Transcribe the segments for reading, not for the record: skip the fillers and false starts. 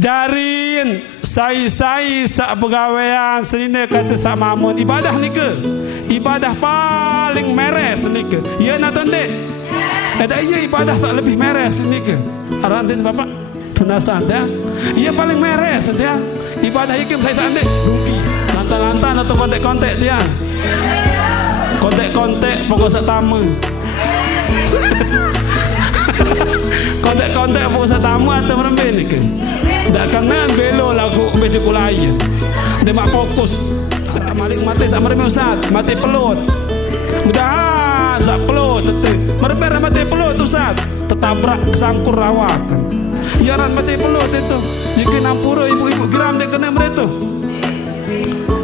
Jarin sai sak pegawaian senina kata sak mamun ibadah ni ke? Ibadah paling meres ni ke? Ya nak tondek? Ada iya ibadah sak lebih meres ni ke? Arantin bapak tunasan dia. Ia paling meres dia. Ibadah ikim saya tandek rugi. Lantan-lantan atau kontek-kontek dia. Kontek-kontek pokok sak tamu. Kontek-kontek pokok sak tamu atau merembe ni ke? Tak kanan belo lagu bejo kulai. Dia mak fokus. Maling mati sak merembe ustaz, mati pelut. Mudahan sak pelut tete. Merembe mati pelut ustaz. Tertabrak kesangkur rawakan. Yaran mati pelut itu. Jika nampura ibu-ibu geram dia kena mereka.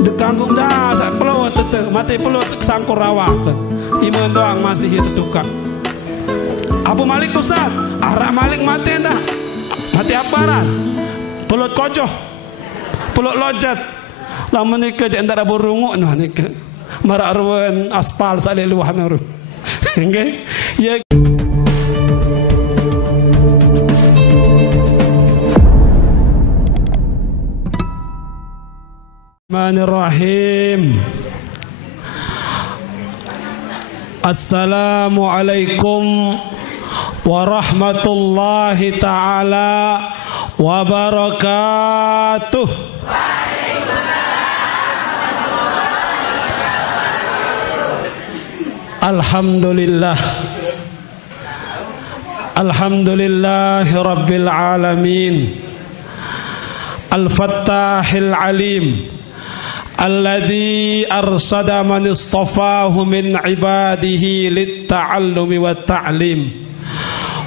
Dekanggung dah sak pelut tete. Mati pelut kesangkur rawakan. Iman doang masih itu tukar. Abu Malik ustaz, arak Malik mati dah. Mati aparan. Pelut kocoh, pelut lojat. Lama nikah di antara burunguk noh nikah. Marak ruan aspal salih luah naru. Okay? Ya. Bismillahirrahmanirrahim. Assalamualaikum warahmatullahi ta'ala wabarakatuh. Alhamdulillah. Alhamdulillahi rabbil alamin. Al-Fattahil alim. Alladhi arsada man istafahu min ibadihi lit-ta'allumi wat-ta'lim.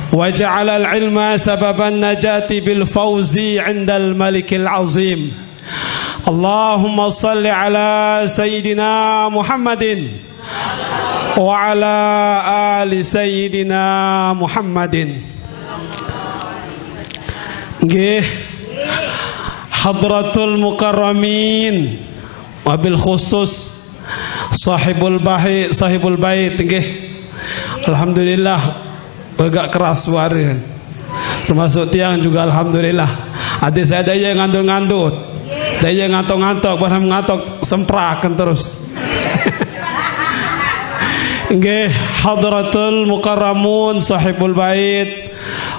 وجعل العلم سبب النجاة بالفوز عند الملك العظيم. اللهم صل على سيدنا محمد وعلى آل سيدنا محمد. حضرة المكرمين وبالخصوص صاحب البيت. Alhamdulillah agak keras suara, termasuk tiang juga alhamdulillah. Adik saya ada yang ngantuk-ngantuk, ada yang ngantuk-ngantuk, bahkan ngantuk semprakan terus. Nggih, hadratul mukarramun sahibul bait,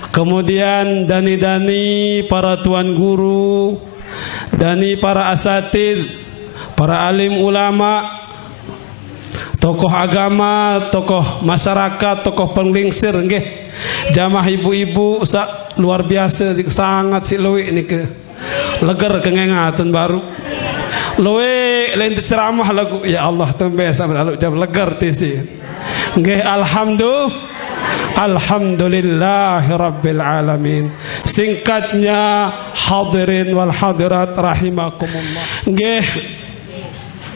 kemudian dani-dani para tuan guru, dani para asatid, para alim ulama, tokoh agama, tokoh masyarakat, tokoh penglingsir, nggih. Jamaah ibu-ibu luar biasa, sangat si luwik ni ke. Leger kengengatan baru. Luwik lain ceramah lagu ya Allah tembe sampai lalu jam leger tisi. Nggih, alhamdulillahi rabbil alamin. Singkatnya hadirin wal hadirat rahimakumullah. Nggih.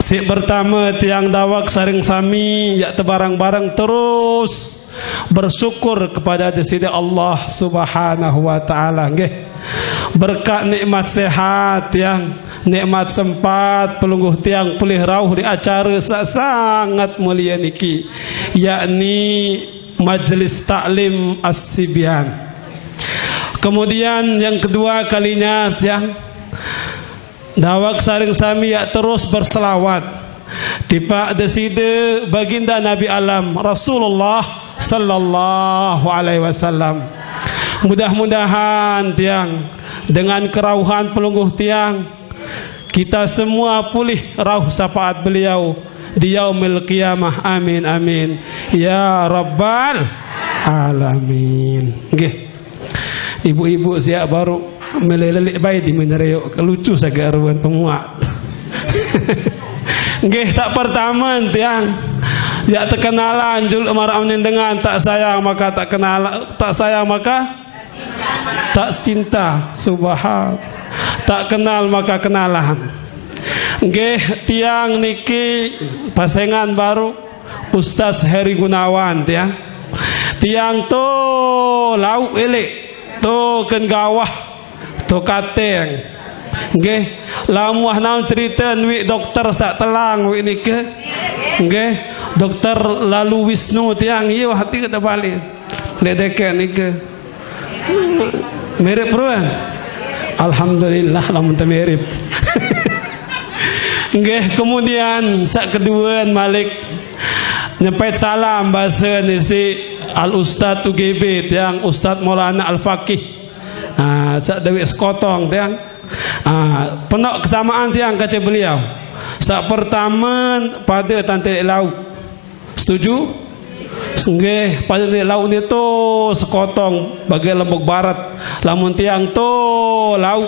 Si pertama tiang dawak saring sami ya tebarang-barang terus bersyukur kepada Sidi Allah Subhanahu wa taala nggih. Berkat nikmat sehat yang nikmat sempat pelungguh tiang pulih rauh di acara sangat mulia niki, yakni Majelis Taklim As-Sibyan. Kemudian yang kedua kalinya tiang dawak saring sami ya terus berselawat tiba deside baginda Nabi alam Rasulullah sallallahu alaihi wasallam. Mudah-mudahan tiang dengan kerauhan pelungguh tiang kita semua pulih rauh syafaat beliau di yaumil qiyamah. Amin amin ya rabbal alamin. Nggih. Ibu-ibu siap baru melelik baik di menerayuk lucu saja ruan pemuat. Nggih, sak pertama tiang ya terkenalan jul marah dengan tak sayang maka tak kenal, tak sayang maka tak cinta. Subhan. Tak kenal maka kenalan. Nggih, tiang niki pasangan baru Ustaz Heri Gunawan tiang. Tiang to lauk elek to ken gawah to kateng. Nggih, lamuah naon cerita wi dokter sak telang wi nike. Nggih, dokter lalu Wisnu tiang ieu hati kita balik. Ledeke nike. Mirip ruan. Alhamdulillah lamun teu mirip. Nggih, kemudian sak kedua Malik nyepet salam bahasa nisi Al Ustad UGB tiang Ustad Maulana Al Faqih. Sak dewi sekotong tiang. Penuh kesamaan tiang kaca beliau. Sak pertama pada tante lauk. Setuju? Nggih, pada lauk ni tu sekotong bagi Lombok Barat. Lamun tiang tu lauk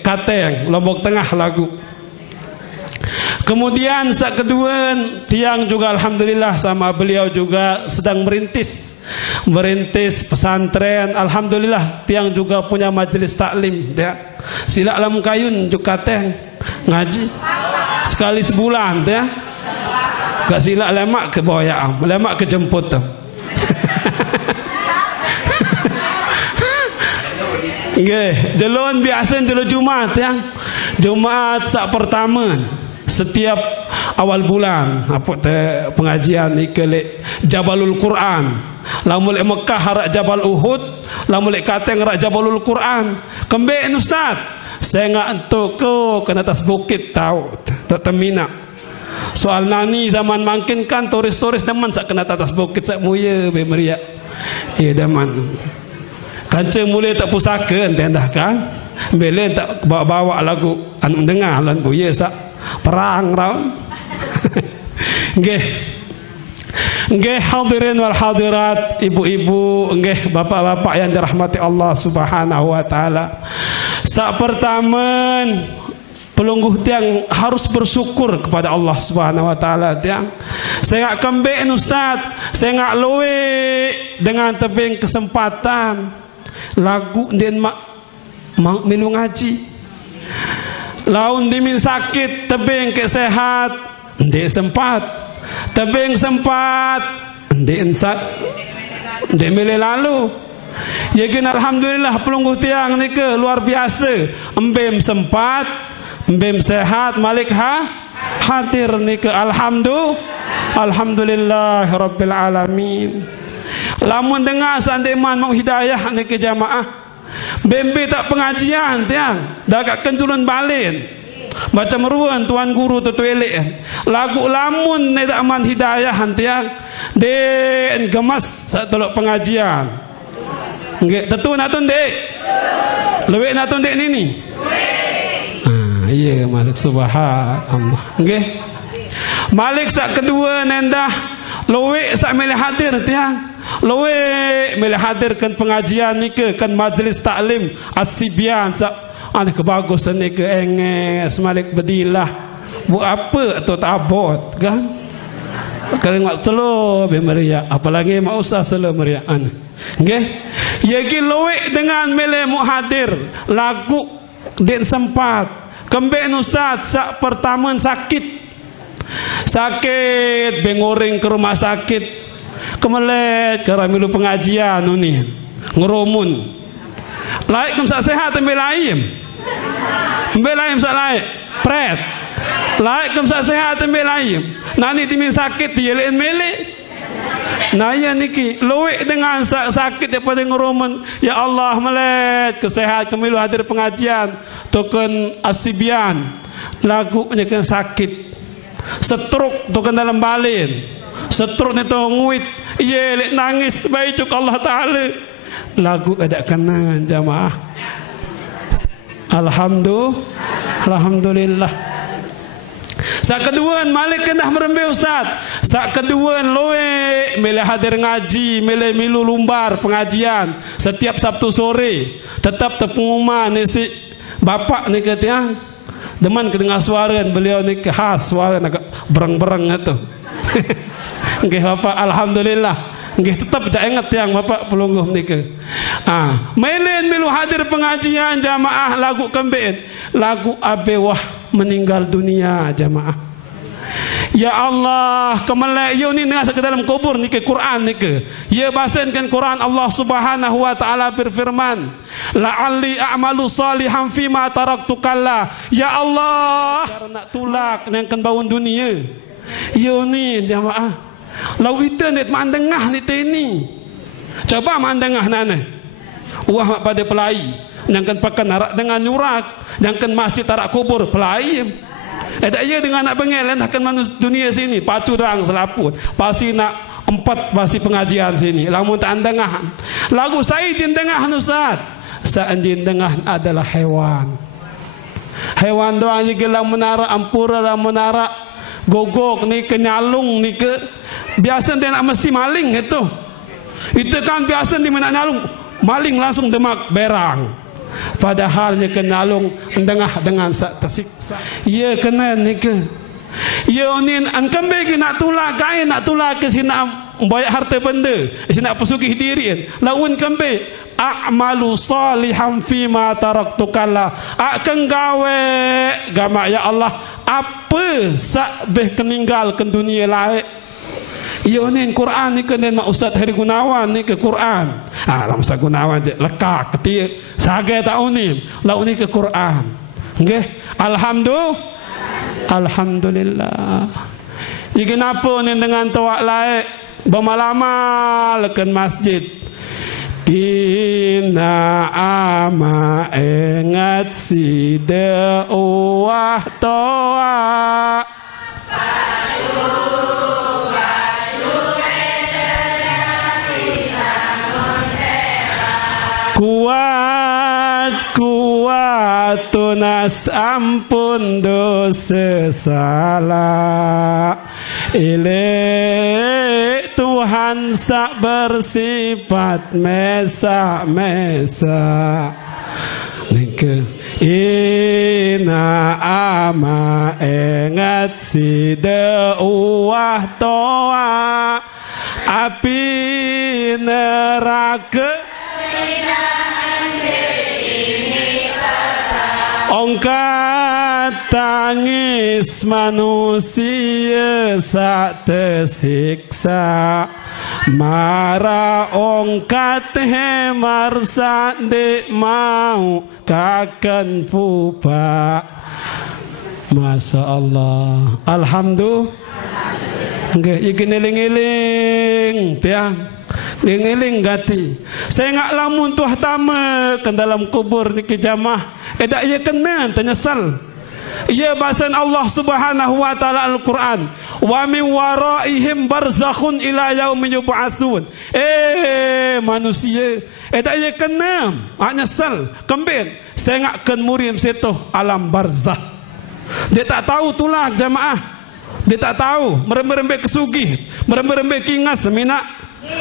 kateng Lombok Tengah lagu. Kemudian sak kedua tiang juga alhamdulillah sama beliau juga sedang merintis pesantren. Alhamdulillah tiang juga punya majelis taklim ya. Sila lam kayun juga teng ngaji sekali sebulan ya. Gak sila lemak ke bawah lemak ke jemput tu. Nggih, delon biasa dulu Jumat ya. Jumat sak pertama setiap awal bulan apa pengajian ikele Jabalul Quran. Lamun lek Mekah rak Jabal Uhud, lamun lek Kateng rak Jabalul Quran. Kembe Ustaz, saya ngak entuk ke atas bukit tahu termina. Soal nani zaman makin kan turis-turis demen sak kena atas bukit sak muya be meriak. Ya demen. Kanca mulai tak pusaka endah kan. Belen tak bawa lagu anu dengar lan buya sak perang raun. Nggih. Nggih hadirin wal hadirat, ibu-ibu, nggih bapak-bapak yang dirahmati Allah Subhanahu wa taala. Sak pertama pelungguh tiang harus bersyukur kepada Allah Subhanahu wa taala tiang. Saya ngak kembek Ustaz, saya ngak luwe dengan tebing kesempatan lagu den mak milu ngaji. Laun dimin sakit tebing ke sehat ndek sempat tebing sempat ndek mele lalu yakin alhamdulillah pelungguh tiang ni ke luar biasa embem sempat embem sehat Malik hadir ni ke alhamdulillah rabbil alamin. Lamun dengar sandeman mau hidayah ni ke jamaah bembe tak pengajian tiang dah kat kentulan balin macam ruan tuan guru tu elek lagu lamun ni tak aman hidayah tiang den gemas sak tolok pengajian nggih tetu natun dek lewek natun dek nini iya Malik subhanallah nggih Malik sak kedua nendah lewek sak milih hadir tiang lowe milih hadirkan pengajian ni ke kan majlis taklim As-Sibyan ane kebagusan ni ke enges Malik bedilah buat apa atau tak abot kan kalau mak selo be meriak apalagi mak usah selo meriakan nggih yagi lowe dengan milih muhadir lagu den sempat kembe Ustaz sak pertama sakit bengoreng ke rumah sakit kemelet keramilu pengajian ni ngeromun laik kum sak sehat ambil laim sak laik pret laik kum sak sehat ambil laim nani timin sakit dielek melek nah ya niki luwek dengan sakit daripada ngeromun ya Allah melet kesehat kemilu hadir pengajian token As-Sibyan lagu nyekan sakit stroke token dalam balin setruk ni tu nguit iya lek nangis baik tu Allah Ta'ala lagu ada kena jamaah alhamdulillah. Sak kedua Malik kena merembe Ustaz sak kedua loe milih hadir ngaji milih milu lumbar pengajian setiap Sabtu sore tetap pengumuman si bapak ni ketiang deman kedengar suara beliau ni khas suara nak berang-berang itu. Nggih bapak alhamdulillah nggih tetap jak ingat yang bapak pelungguh nika. Melen milu hadir pengajian jamaah lagu kemben lagu abewah meninggal dunia jamaah. Ya Allah kemelek yo ni ngas ke dalam kubur nika Quran nika. Ya basenkan Quran Allah Subhanahu wa taala berfirman la'alli a'malu salihan fima taraktu kalla. Ya Allah karena tulak nangkan baun dunia. Yo ni jamaah lau internet mandengah ni teni coba mandengah nana wah pada pelai Nyangkan pakan arak dengan nyurak, nyangkan masjid arak kubur pelaim. Ada ia dengan anak bengelan akan manusia dunia sini pacu dang selaput. Pasti nak 4 pasti pengajian sini. Lamun tak andengah. Lagu saya jin tengah Ustaz. Saanjin tengah adalah hewan. Hewan doang je gelang menara ampura lah menara gogok ni ke nyalung ni ke biasa dia nak mesti maling itu. Itu kan biasa dia nak nyalung maling langsung demak berang. Padahalnya ke nyalung tengah dengan sak tersiksa. Ia kena ni ke. Ia ni angkam bagi nak tulak kain nak tulak ke sini nak banyak harta benda, sini nak pesugih diri. Lawan kambe a'malu salihan fima taraktu kala akan gawe gamak ya Allah apa sak beh keninggal ke dunia lain. Iyo ni Quran ni kena mak Ustaz Heri Gunawan ni ke Quran. Lam Ustaz Gunawan je lekak ketik sagai tahu ni lau ni ke Quran. Nggih, alhamdulillah. Iki kenapa ni dengan tuak lain bermalamal ke masjid. Ina ama ingat si dewah toa kuat tunas ampun dosa salah ile Tuhan sak bersifat mesa nike ina ama ingat si dewah toa api neraka ongkat tangis manusia sak tersiksa marah ongkat hemar sak dek mau kakan pupa. Masya Allah, alhamdulillah. Nggih, iki eling-eling tiang. Eling-eling gati. Saya ngak lamun tuah tama ke dalam kubur niki jamaah. Edak ia kena tenyesal. Ia bahasan Allah Subhanahu wa taala Al-Quran. Wa min waraihim barzakhun ila yaumi yub'atsun. Manusia, edak ia kena nyesal. Kembali saya ngak ken murim seto alam barzakh. Dia tak tahu tulak jamaah. Dia tak tahu merembe-rembe kesugih, merembe-rembe kingas semina.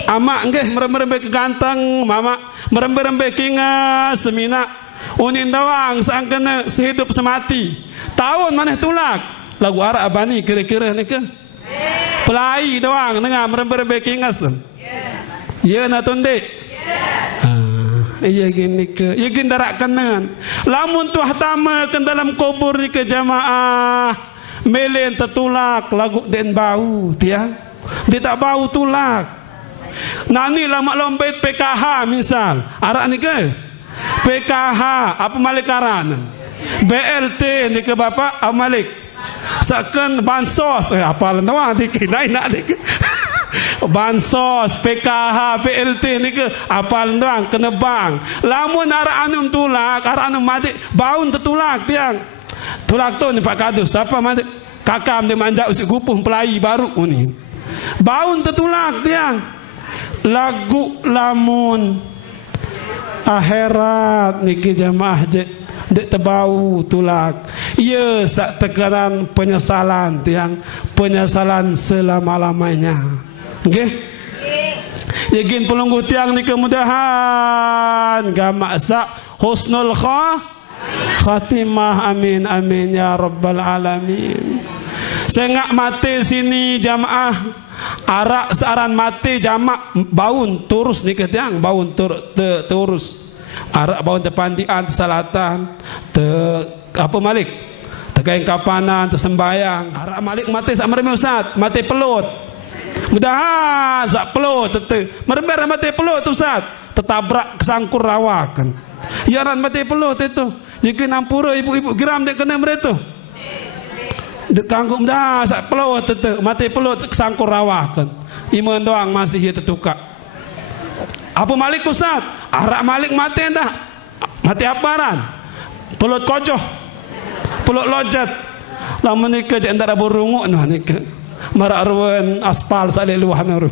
Amak nggih merembe-rembe keganteng, mama merembe-rembe kingas semina. Unin dawang sang kena sehidup semati. Tahun mana tulak? Lagu Arab abani kira-kira ni ke? Pelai doang dengar merembe-rembe kingas. Ya nak tundek. Iya gini ke, iya gini darak kenan. Lamun tuah tama ke dalam kubur ni ke jamaah. Melen tertulak lagu den bau tiang. Dia tak bau tulak. Nani lama lompet PKH misal. Arak ni ke? PKH apa malikaran? BLT ni ke bapak apa malik? Sakan bansos apa lawan dikinai nak dik. Bansos PKH BLT ni ke apa lawan kena bang. Lamun arak anum tulak, arak anum madik bau tertulak tiang. Tulak tu ni Pak Kadus siapa madik? Kakam dia manjak usik gupuh pelai baru ni. Bau tertulak tiang. Lagu lamun akhirat niki jamaah je dek terbau tulak. Ia sak tekanan penyesalan tiang, penyesalan selama-lamanya. Okey. Yakin pelungguh tiang ni kemudahan gamak sak husnul khatimah amin amin ya rabbal alamin. Saya ngak mati sini jamaah arak searan mati jamak baun turus ni ketiang baun turus arak baun terpandian tersalatan apa malik terkain kapanan tersembayang arak malik mati sak meremi Ustaz mati pelut mudahan sak pelut merember mati pelut Ustaz tertabrak kesangkur rawakan yaran mati pelut itu jika nampura ibu-ibu geram dia kena mereka dekanggung dah sak pelut mati pelut kesangkur rawakan iman doang masih dia tertukar apa malik Ustaz arak malik mati dah mati aparan, pulut kocoh, pulut lojat. Lama nikah di antara burunguk nah nikah. Marak ruan aspal salih luah meru.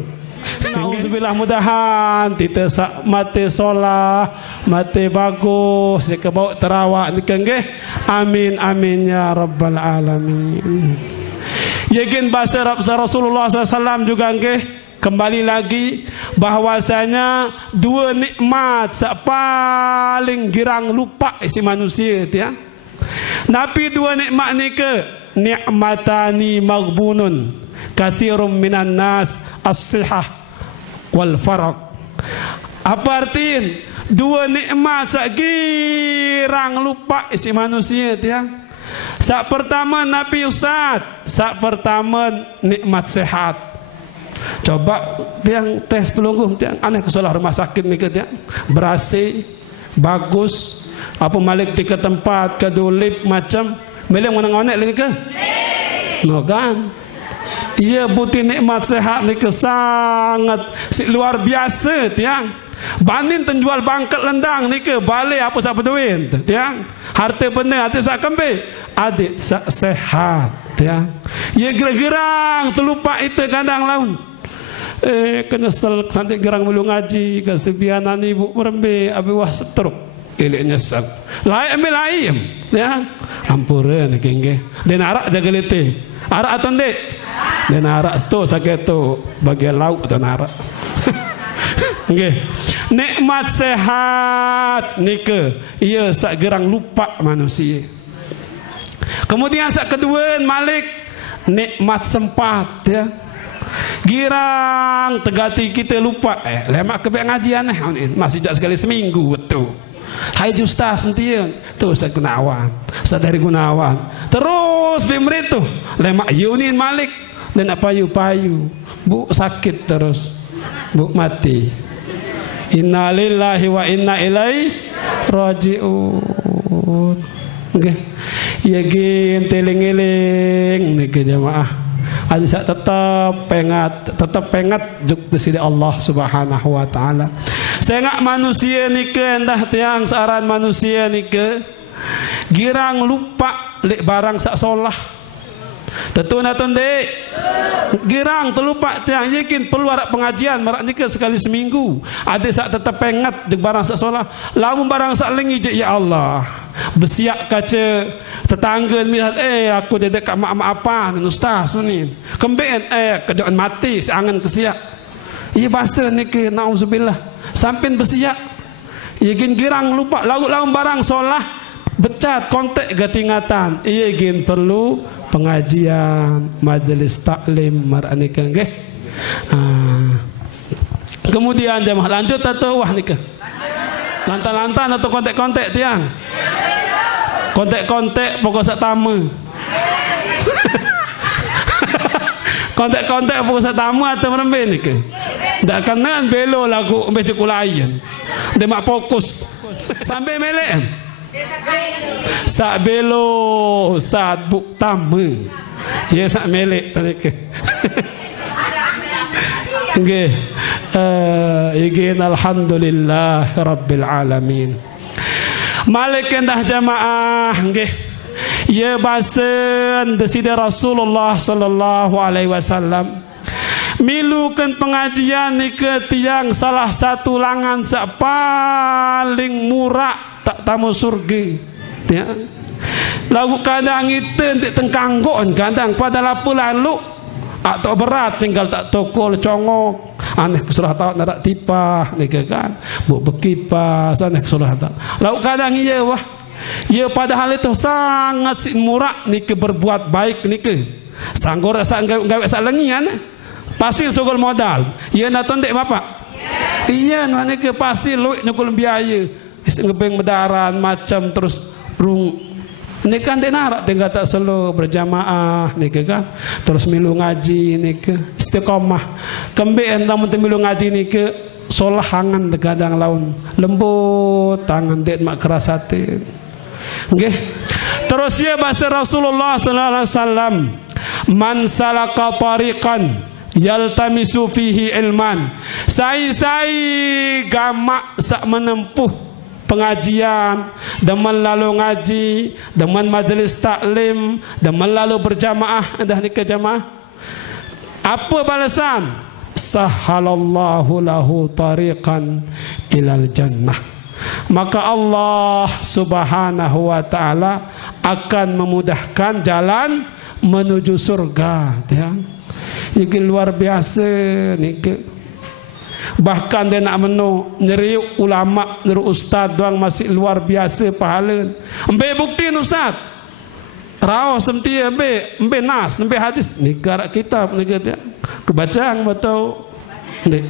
Alhamdulillah mudahan kita mati solah, mati bagus, jika bawa terawak nikah nggih. Amin amin ya rabbal alamin. Yakin bahasa Rasulullah SAW juga nggih. Kembali lagi bahwasanya dua nikmat paling girang lupa isi manusia itu ya. Nabi dua nikmat ni ke nikmatani maghbunun katsirum minan nas as-sihah wal faraq. Apa artiin dua nikmat sak girang lupa isi manusia itu ya. Sak pertama Nabi Ustaz, sak pertama nikmat sehat. Coba tiang tes pelungguh tiang aneh kesolah rumah sakit ni ke tiang berasi bagus apa malik tiga tempat kedulip macam meleng menang-onek ni ke no kan iya buti nikmat sehat ni ke sangat luar biasa tiang banin tenjual bangket lendang ni ke balik apa sak peduin tiang harta benar hati sak kembe adik sak sehat tiang ia gerang terlupa itu kadang laun kena sel sampai gerang melu ngaji kesepianan ibu merembe abi wah stroke elek nyesal lain ambil lain ya ampuran kengge den arak jaga lete arak atau ndek den arak tu sakit tu bagi lauk atau arak nggih nikmat sehat nike ia sak gerang lupa manusia. Kemudian sak kedua malik nikmat sempat ya. Girang tegati kita lupa lemak kebek ngajian masih jak sekali seminggu betul. Hai Ustaz sentia tu Ustaz Gunawan, Ustaz dari Gunawan. Terus bimrit tu lemak yunin malik dan apa payu. Bu sakit terus. Bu mati. Innalillahi wa inna ilaihi rajiun. Nggih. Ya gin teling-eling niki jamaah. Ada tetap pengat juk disini Allah Subhanahu wa taala. Sengak manusia nike endah tiang searan manusia nike girang lupa lek barang sak solah. Tentu natun dek girang terlupa tiang yakin perlu ada pengajian marak nike sekali seminggu. Ada sak tetap pengat juk barang sak solah. Lamun barang sak lengi je ya Allah. Bersiap kaca tetangga ni aku dedek kat mak-mak apa ustaz ni kemben kejauhan mati seangan kesiap ia bahasa ni ke nauzubillah sampai bersiap ia gin girang lupa lagu-lagu barang solah becat kontak ketingatan ia gin perlu pengajian majlis taklim marani ke nggih. Kemudian jemaah lanjut atau wah nikah lantan-lantan atau kontak-kontak tiang kontak-kontak pokok sak tamu. Kontak-kontak pokok sak tamu atau merembe ni ke? Dak kanan belo lagu ambe cukulayan. Dia mak fokus. Sampai melek. Sak belo sak buk tamu. Ya sak melek tadi ke. Nggih. Igin alhamdulillah rabbil alamin. Malik endah jamaah nggih ya basen desida Rasulullah sallallahu alaihi wasallam milukeun pengajian nike tiang salah satu langan sak paling murah tak tamu surga ya lagu kadang itu entik tengkanggon kadang pada lapulan lu atau berat tinggal tak tokol congok aneh kesulah tahu nak tipah ni kan bu bekipas aneh kesulah tahu lauk kadang iya wah ia padahal itu sangat murah ni ke berbuat baik ni ke sanggor rasa gawe sak lengian pasti sogol modal ia nak tondek bapak iya ni ke pasti lu nyukul biaya ngebeng medaran macam terus rung ni kan dia narak tinggal tak selo berjamaah ni kan terus milu ngaji ni ke istiqomah kembeen namun milu ngaji ni ke solah hangan kadang laun lembut tangan det mak keras hati nggih terus ya bahasa Rasulullah sallallahu alaihi wasallam man salaka tariqan yaltamisu fihi ilman sai gamak sak menempuh pengajian, demen lalu ngaji, demen majlis taklim, demen lalu berjamaah, dah nikah jamaah. Apa balasan? Sahhalallahu lahu tariqan ilal jannah. Maka Allah Subhanahu wa taala akan memudahkan jalan menuju surga, ya. Ini luar biasa nikah. Bahkan dia nak nyeriuk ulama, nyeriuk ustaz doang masih luar biasa pahala. Ambil bukti ustaz. Rauh semtia ambil nas, ambil hadis. Ni karak kitab ni dia. Kebacaan betul. Ni.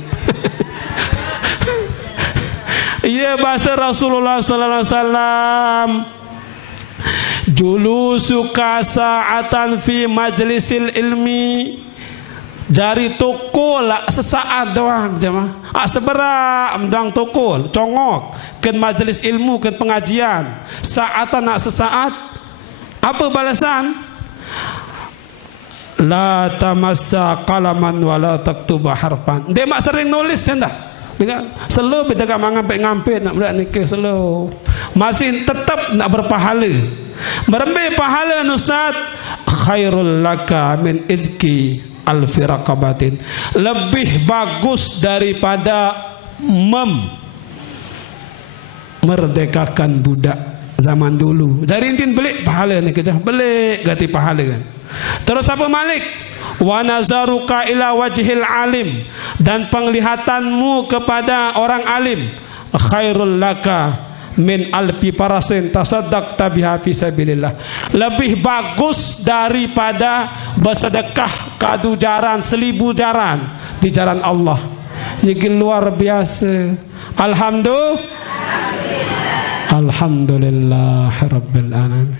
Ia bahasa Rasulullah sallallahu alaihi wasallam. Julusuka sa'atan fi majlisil ilmi. Jari tokol lah sesaat doang jemaah. Seberak doang tokol, congok ke majlis ilmu, ke pengajian. Saatan nak sesaat. Apa balasan? La tamassa qalaman wa la taktuba harfan. Dia mak sering nulis dah. Dengan selalu berdagang ngampit nak budak nikah selalu. Masih tetap nak berpahala. Merembih pahala Ustaz. Khairul laka min idki al-firaqabatin. Lebih bagus daripada merdekakan budak zaman dulu. Dari intin belik pahala ni kerja. Belik ganti pahala kan. Terus apa Malik? Wa nazaruka ila wajhil alim, dan penglihatanmu kepada orang alim khairul laka min alfi parasin tasaddaqta biha fi sabilillah. Lebih bagus daripada bersedekah kadu jaran 1000 jaran di jalan Allah. Ini luar biasa. Alhamdulillah rabbil alamin.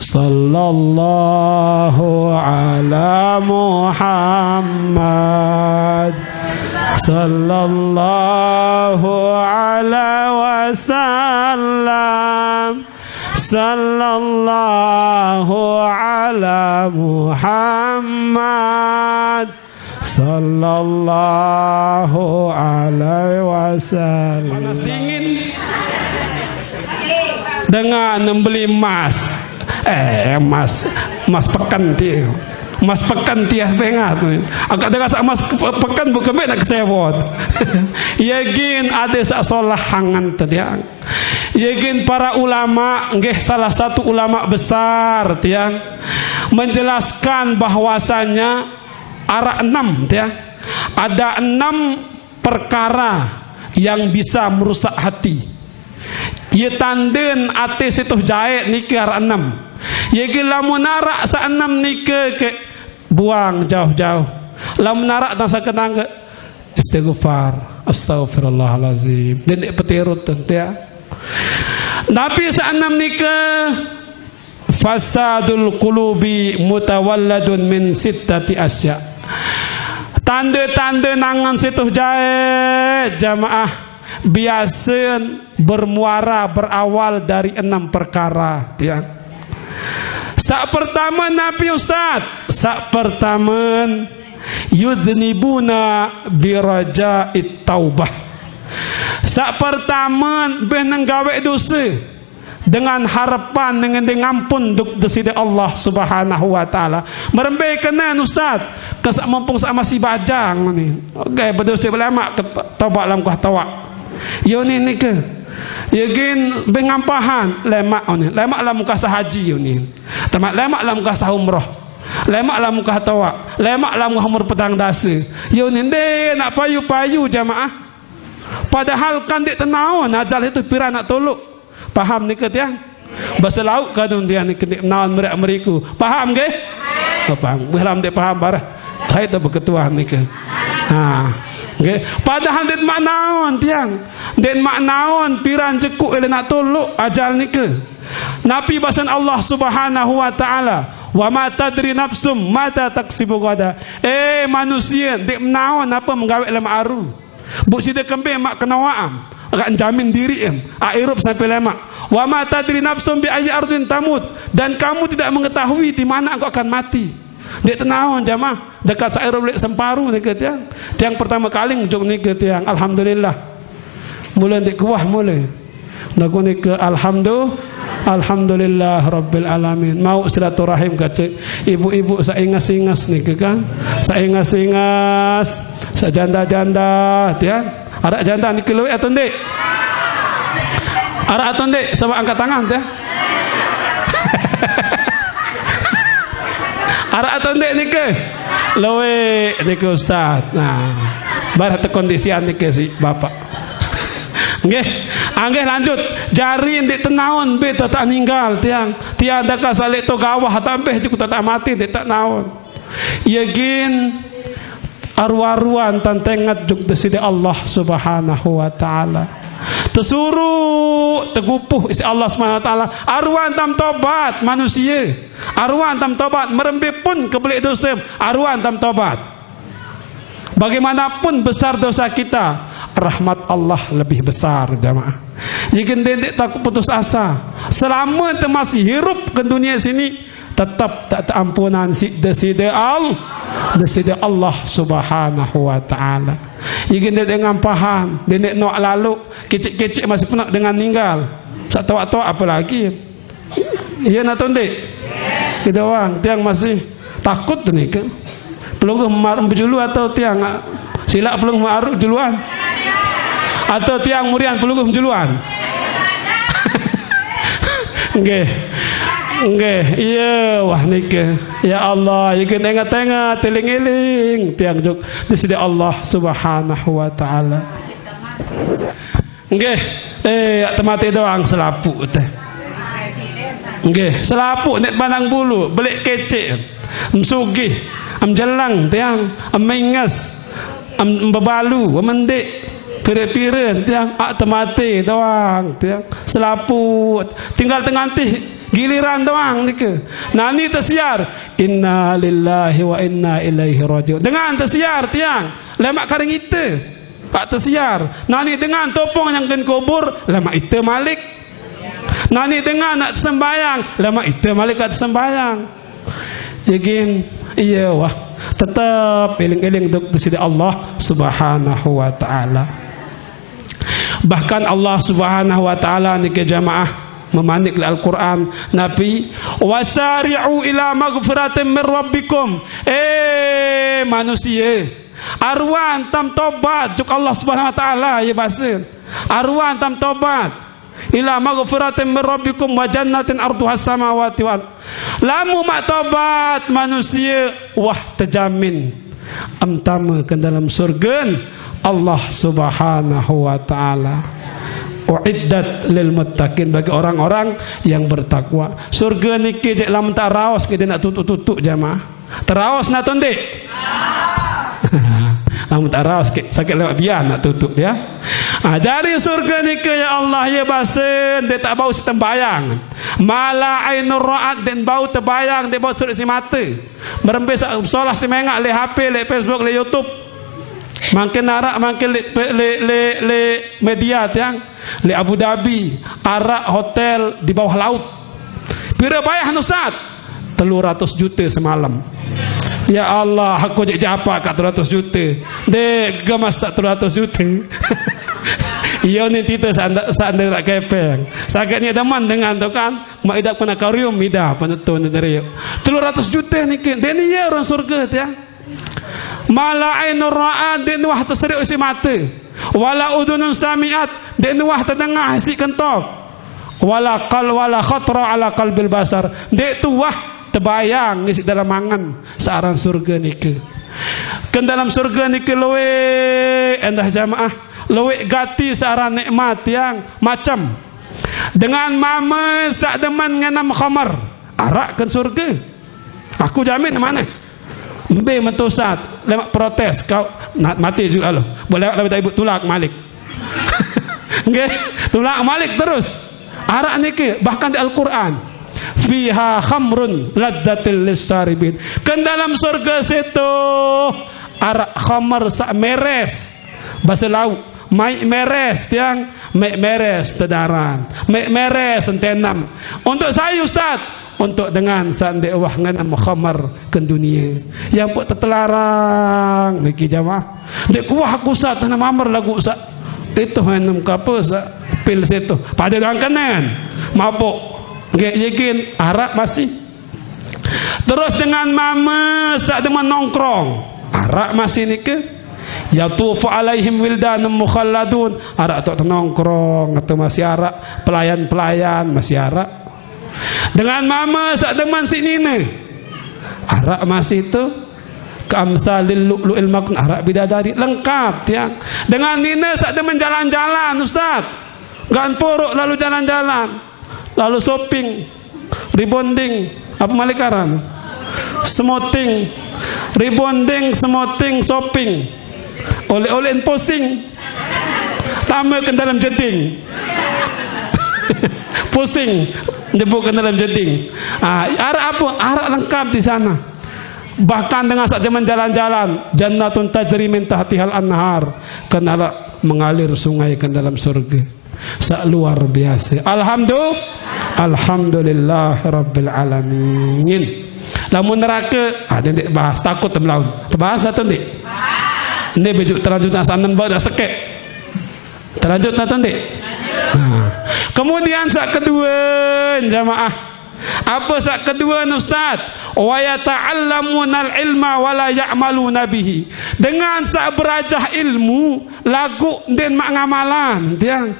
Sallallahu ala Muhammad sallallahu ala wasallam. Sallallahu ala Muhammad sallallahu alaihi wasallam. Panas dingin dengan membeli emas. Emas pekan dia. Emas pekan dia bengat. Agak dengar emas pekan bukan nak kesewot. Yakin ada sasolah hangan tadiang. Yakin para ulama, nggih salah satu ulama besar tiang menjelaskan bahwasanya ada 6 tiang. Ada 6 perkara yang bisa merusak hati. Ia tanden atis itu jahit nikah 6. Ia gila munarak sa 6 nikah ke buang jauh-jauh. La munarak tak sa kenang ke istighfar, astaghfirullahalazim. Dan dia petirut tentia. Nabi sa 6 nikah fasadul qulubi mutawalladun min sittati asya. Tanda-tanda nangan situ jahit jamaah biasa bermuara berawal dari 6 perkara ya. Sak pertama Nabi Ustaz, sak pertama yudnibuna biraja'it taubah. Sak pertama benang gawe dosa dengan harapan dengan ngampun dosa Allah Subhanahu wa taala. Merembe kena Ustaz, kesak mumpung sak masih bajang ni. Okey, berdosa lama taubat lam kah tawak. Yo ni ke yakin bengampahan lemak ni, lemak lah muka sahaji ni, tamat lemak lah muka sahumrah, lemak lah muka tawak, lemak lah muka umur petang dasa. Yo ni dek nak payu-payu jamaah, padahal kan dek tenawan ajal itu pira nak tolok. Paham ni ke tiang? Bahasa laut kadang dia ni kena nawan mereka. Paham ke? Paham. Belum dek paham barah. Hai tu berketua ni ke? Okay. Padahal den maknaon tiang, den maknaon piran cekuk ele nak tolok ajal ni ke. Nabi bahasan Allah Subhanahu wa taala, wa ma tadri nafsum mata taksibu gada. Manusia dek menaon apa menggawe lem aru. Bu sida kembing mak kena waam, agak jamin diri airup sampai lemak. Wa ma tadri nafsum bi ayyi ardin tamut, dan kamu tidak mengetahui di mana engkau akan mati. Dia tenang jamaah dekat saya boleh semparuh ni ke tiang pertama kali jok ni ke tiang alhamdulillah mulai dek kuah mulai Lagu ni ke Alhamdulillah Rabbil Alamin. Mau silaturahim ke ibu-ibu saingas-ingas ni ke kan? Saingas-ingas, sajanda-janda tiang. Ada janda ni ke lewat atau ndek? Ada atau ndek? Sama angkat tangan tiang. Ada atau ndek ni ke? Lewat ni ke Ustaz. Nah, baru kondisian ni ke si bapak. Nggih, anggih lanjut. Jari ndik tenaon be tak ninggal tiang. Tiada ka salik to gawah tambeh juga tak mati ndik tak naon. Yagin arwah-arwan tantengat juk deside Allah Subhanahu wa taala. Tesuruh tegupuh isi Allah Subhanahu wa taala. Arwan tam tobat manusia. Arwan tam tobat merembih pun kebelik dosa. Arwan tam tobat. Bagaimanapun besar dosa kita, rahmat Allah lebih besar jamaah. Jika tidak tak putus asa, selama kita masih hirup ke dunia sini, tetap tak ampunan deside Allah Subhanahu wa taala. Jika tidak dengan paham, tidak nak lalu kecik-kecik masih pernah dengan ninggal. Sak tahu apa lagi? Iya nak tahu dek? Kita orang tiang masih takut ni ke? Pelungguh maruf berjulu atau tiang silap pelungguh maruf juluan? Atau tiang murian pelungguh juluan? Nggih. Nggih, iya wah nike. Ya Allah, iki tengah-tengah teling-eling tiang juk disidi Allah Subhanahu wa taala. Nggih, temati doang selapuk teh. Nggih, selapuk nek pandang bulu, belik kecik. Msugih, jelang tiang, mengas, bebalu, mendik, pire-pire tiang temati doang tiang selaput. Tinggal tengantih giliran doang nika. Nani tersiar inna lillahi wa inna ilaihi rajiun. Dengan tersiar tiang lemak karing ite. Pak tersiar. Nani dengan topong yang den kubur lemak ite malik. Nani dengan nak sembayang lemak ite malik kat sembayang. Yakin iya wah tetap eling-eling duk disidi Allah Subhanahu wa taala. Bahkan Allah Subhanahu wa taala ni ke jamaah memanik di Al-Quran Nabi wasari'u ila maghfiratin min rabbikum. Manusia arwan tam tobat juk Allah Subhanahu wa taala ya basin. Arwan tam tobat ila maghfiratin min rabbikum wa jannatin arduhas samawati wal. Lamu mak tobat manusia wah terjamin amtama ke dalam surga Allah Subhanahu wa taala. Uiddat lil muttaqin, bagi orang-orang yang bertakwa. Surga niki dek lam tak raos ke dia nak tutuk-tutuk jamaah. Teraos nak tondek. Lam tak raos ke sakit lewat biar nak tutuk ya. Dari surga niki ya Allah ya basen dia tak bau setembayang. Mala ainur ra'at dan bau terbayang dia bau surat si mata. Merembes solah semengak le HP le Facebook le YouTube. Makin arak makin le media tiang le Abu Dhabi arak hotel di bawah laut pira bayar nusat 300 juta semalam. Ya Allah aku je japa kat 300 juta dek gemas 300 juta. Iya ni kita sandar nak kepeng sakitnya teman dengan tu kan mak idak pernah karium ida penetun dari 300 juta ni ke dia ni ya orang surga tiang. Mala ainur ra'ad din wah terseri usi mata wala udunun sami'at din wah terdengar isi kentok wala khatra ala qalbil basar dek tu wah terbayang isi dalam mangan searang surga nike. Kan dalam surga nike lowe endah jamaah lowe gati searang nikmat yang macam dengan mama sak deman nganam khamar arak kan surga aku jamin mana Mbe mentosat lemak protes kau nak mati juga lo. Boleh lewat ibu tulak malik. Nggih, tulak malik terus. Arak niki bahkan di Al-Qur'an. Fiha khamrun ladzatil lisaribin. Kan dalam surga situ arak khamar sak meres. Bahasa laut mai meres tiang mai meres tedaran. Mai meres entenam. Untuk saya Ustaz untuk dengan sandek wah nganam khamar ke dunia yang pun terlarang niki jamaah dek kuah aku sat tanam amar lagu sat itu hanam ka apa sat pil situ. Pada orang kanan mabuk. Yakin arak masih. Terus dengan mama sak dengan nongkrong. Arak masih ni ke? Yatufu alaihim wildanum mukhalladun. Arak tak nongkrong atau masih arak, pelayan-pelayan masih arak. Dengan mama sak dengan si nina. Arak masih itu kamsalil lu'lu'il maknun, arak bidadari lengkap tiang. Dengan nina sak demen jalan-jalan ustaz. Gan porok lalu jalan-jalan. Lalu shopping, rebonding, apa malikaran? Smoting, rebonding, smoting, shopping. Oleh-oleh pusing. Tamu ke dalam jeding. Pusing, jebuk ke dalam jeding. Arak apa? Arak lengkap di sana. Bahkan dengan saat zaman jalan-jalan, jannatun tajri min tahtihal anhar, kenala mengalir sungai ke dalam surga. Sak luar biasa. Alhamdulillah rabbil alamin. Lamun neraka, dia bahas takut tembelaun. Terbahas dah tu ndik. Ini bejuk terlanjut sanan bawa dah sekek. Terlanjut dah tu ndik. Kemudian sak kedua jamaah. Apa sak kedua ustaz? Wa yata'allamunal ilma wa la ya'maluna bihi. Dengan sak berajah ilmu lagu den mak ngamalan tiang.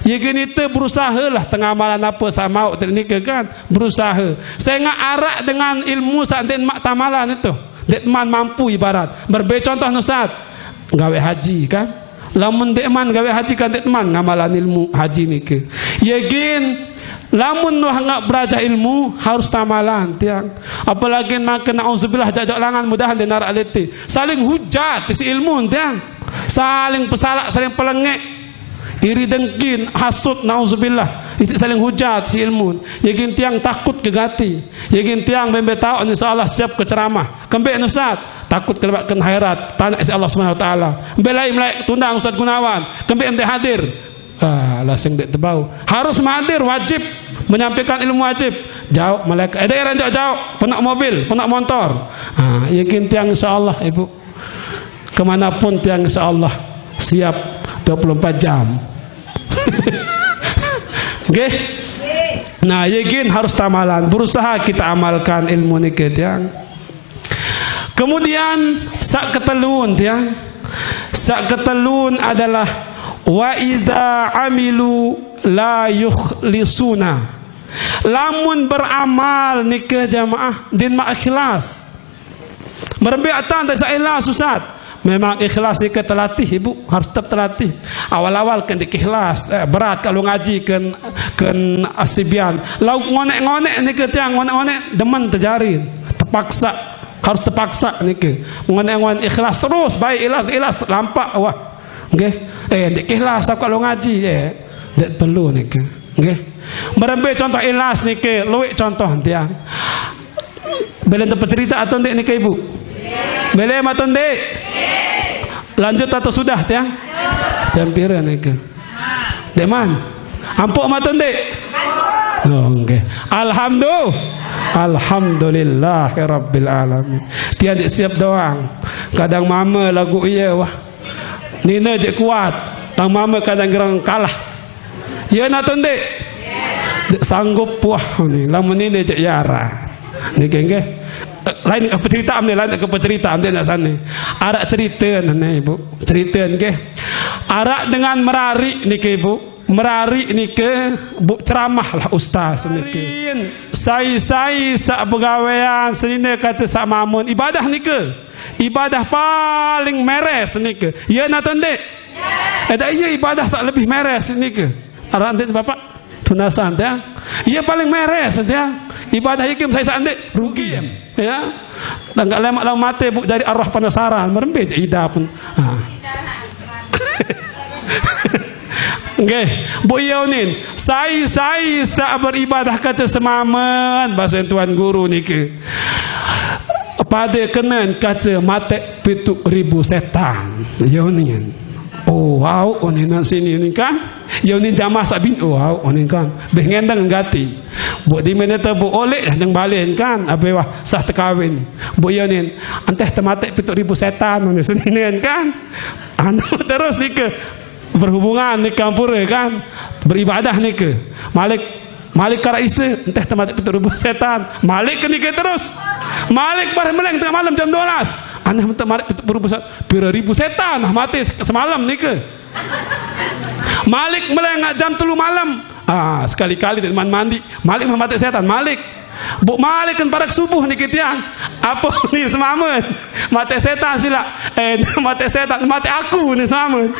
Ya gini tu berusahalah tengah amalan apa sama teknik kan berusaha. Saya ngak arak dengan ilmu sak den mak tamalan itu. Dekman mampu ibarat. Berbeza contoh ustaz. Gawe haji kan? Lamun dekman gawe haji kan dekman ngamalan ilmu haji ni ke. Ya gin lamun noh ngak belajar ilmu harus tamalan tiang. Apalagi nak na'udzubillah jajak langan mudahan di narak leti. Saling hujat si ilmu tiang. Saling pesalak, saling pelengek. Iri dengkin, hasut, na'udzubillah. Isi saling hujat si ilmu. Yakin tiang takut kegati. Yakin tiang membe tahu insyaallah siap ke ceramah. Kembek Ustaz, takut kelebatan khairat. Tanya si Allah Subhanahu wa taala. Belai melai tundang Ustaz Gunawan. Kembek ente hadir. Langsung dek tebau. Harus hadir wajib menyampaikan ilmu wajib. Jauh malaikat. Ada yang jauh, penak mobil, penak motor. Yakin tiang insyaallah ibu. Kemanapun tiang insyaallah siap 24 jam. Okay? Nah, yakin harus tamalan. Berusaha kita amalkan ilmu ni tiang. Kemudian sak ketelun tiang. Sak ketelun adalah wa idza amilu la yukhlisuna. Lamun beramal nikah jamaah din mak ikhlas. Berbiatan tak ikhlas ustaz. Memang ikhlas nikah terlatih ibu, harus tetap terlatih. Awal-awal kan ikhlas berat kalau ngaji kan asibian. Lau ngonek-ngonek nikah tiang ngonek-ngonek demen terjari. Terpaksa, harus terpaksa nikah. Ngonek-ngonek ikhlas terus baik ikhlas lampak wah. Okay? Dik ikhlas kalau ngaji dik perlu nikah. Okay? Merembe contoh ikhlas nikah, luik contoh tiang. Boleh dapat cerita atau ndik nikah ibu? Boleh atau ndik? Lanjut atau sudah tiang? Jam pira nikah? Deman? Ampuk atau ndik? Oh, okay. Alhamdulillahirabbil alamin. Tiada siap doang. Kadang mama lagu iya wah. Nina je kuat. Tang mama kadang gerang kalah. Ya nak tundik. Sanggup puah ni. Lamun nina je yara. Ni kengke. Lain apa cerita amne lain apa cerita amne nak sana. Arak cerita nana ibu. Cerita ke. Arak dengan merari ni ke ibu. Merari ni ke bu ceramah lah ustaz ni ke. Sai sak pegawaian senina kata sak mamun ibadah ni ke. Ibadah paling meres ni ke. Ya nak tundik? Ya. Ada iya ibadah sak lebih meres ni ke. Arak antik bapak tunasan dia. Ia paling meres dia. Ibadah ikim saya sandik rugi ya. Dan enggak lemak lau mati bu dari arwah penasaran merembe je ida pun. Okay. Bu Yaunin, saya sak beribadah kata semaman bahasa tuan guru ni ke. Pada kenan kaca mate 7.000 setan. Yaunin. Oh wow, onin sini ni kan. Yaunin jamah sabin. Oh wow, onin kan. Beh ngendang gati. Bu di mana tu bu oleh yang balen kan. Abe wah sah terkawin. Bu Yaunin, anteh temate 7.000 setan onin sini kan. Anu terus ni ke. berhubungan ni kampura kan, beribadah ni ke Malik kara isa entah tempat berubah setan Malik ke ni ke terus Malik pada meleng tengah malam jam 12 aneh minta Malik berubah pira ribu setan mati semalam ni ke Malik meleng jam 3 malam sekali-kali di mandi Malik mati setan Malik Bu Malik kan pada subuh ni ketiang apa ni semamun mati setan sila mati setan mati aku ni semamun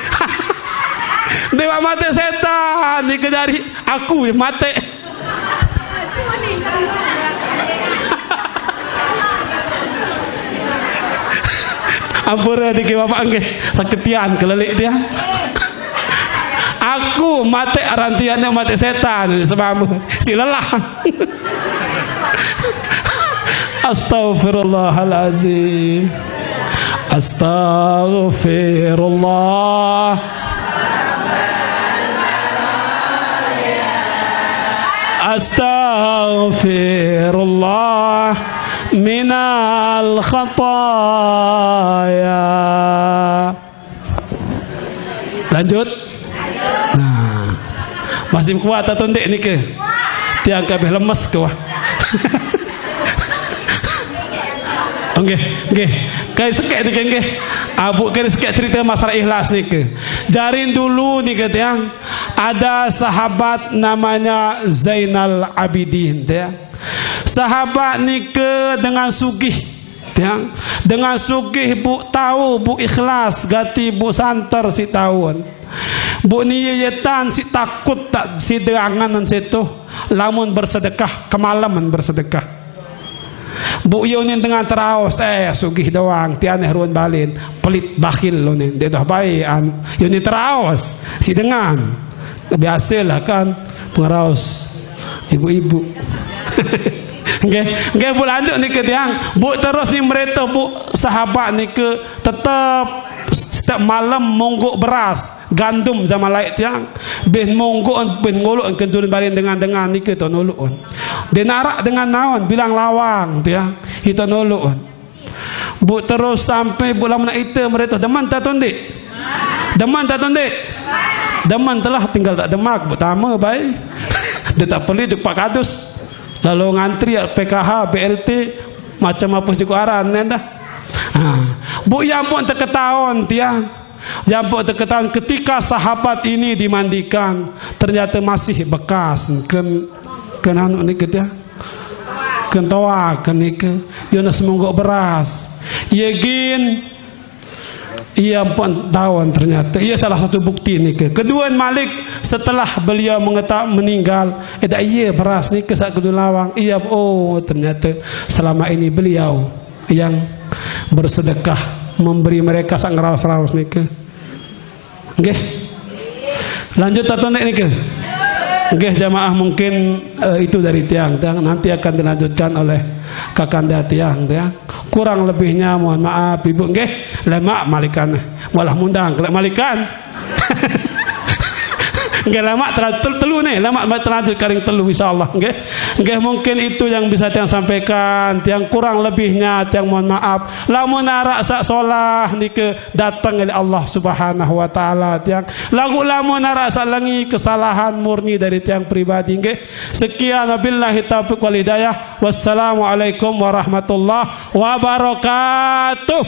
dewa mati setan ni kejari aku yang mati ampura di bapak nggih saketian kelalik dia aku mati rantiannya mati setan semamu si lelah Astaghfirullahalazim Astaghfirullah Astaghfirullah minal khataya. Lanjut. Nah, masih kuat atau ndek ni ke? Tiang kabeh lemes ke wah. Okey. Kai sekek ni ke? Abu kan sekek cerita masalah ikhlas ni ke. Jarin dulu ni ke tiang ada sahabat namanya Zainal Abidin tiang. Sahabat ni ke dengan sugih tiang. Dengan sugih bu tahu bu ikhlas gati bu santer si tahun. Bu niyetan si takut tak si derangan situ lamun bersedekah kemalaman bersedekah. Bu yo ni dengan teraus sugih doang tian ruan balin pelit bakhil lo ni dia dah baik yo ni teraus si dengan biasalah kan pengeraus ibu-ibu. Nggih bu lanjut ni ke tiang bu terus ni mereka bu sahabat ni ke tetap setiap malam monggok beras gandum zaman lain tiang ben monggok ben ngolok kenturun balin dengan ni ke tonolok dia narak dengan naon bilang lawang tiang kita nolok bu terus sampai bulan nak itu mereka deman tak tondik deman telah tinggal tak demak bu tama baik dia tak perlu duk pak kadus lalu ngantri PKH BLT macam apa juga aran dah. Bu yang pun terketahuan tiang yang pun terketahuan ketika sahabat ini dimandikan ternyata masih bekas kenanu ni kita kentoa kenika Yunus monggok beras yegin ia pun tahun ternyata ia salah satu bukti ni ke kedua Malik setelah beliau meninggal ia beras ni ke saat kedua lawang ia ternyata selama ini beliau yang bersedekah memberi mereka sang raus-raus ni ke nggih lanjut atau nek ni ke nggih jamaah mungkin itu dari tiang nanti akan dilanjutkan oleh kakanda tiang kurang lebihnya mohon maaf ibu nggih lemak malikan malah mundang kelak malikan nggih lemak telu ni lemak terlanjut karing telu insyaallah nggih mungkin itu yang bisa tiang sampaikan tiang kurang lebihnya tiang mohon maaf lamun arak sak solah nike datang dari Allah Subhanahu wa taala tiang lagu lamun arak sak lengi kesalahan murni dari tiang pribadi nggih sekian wabillahi taufiq wal hidayah wassalamualaikum warahmatullahi wabarakatuh.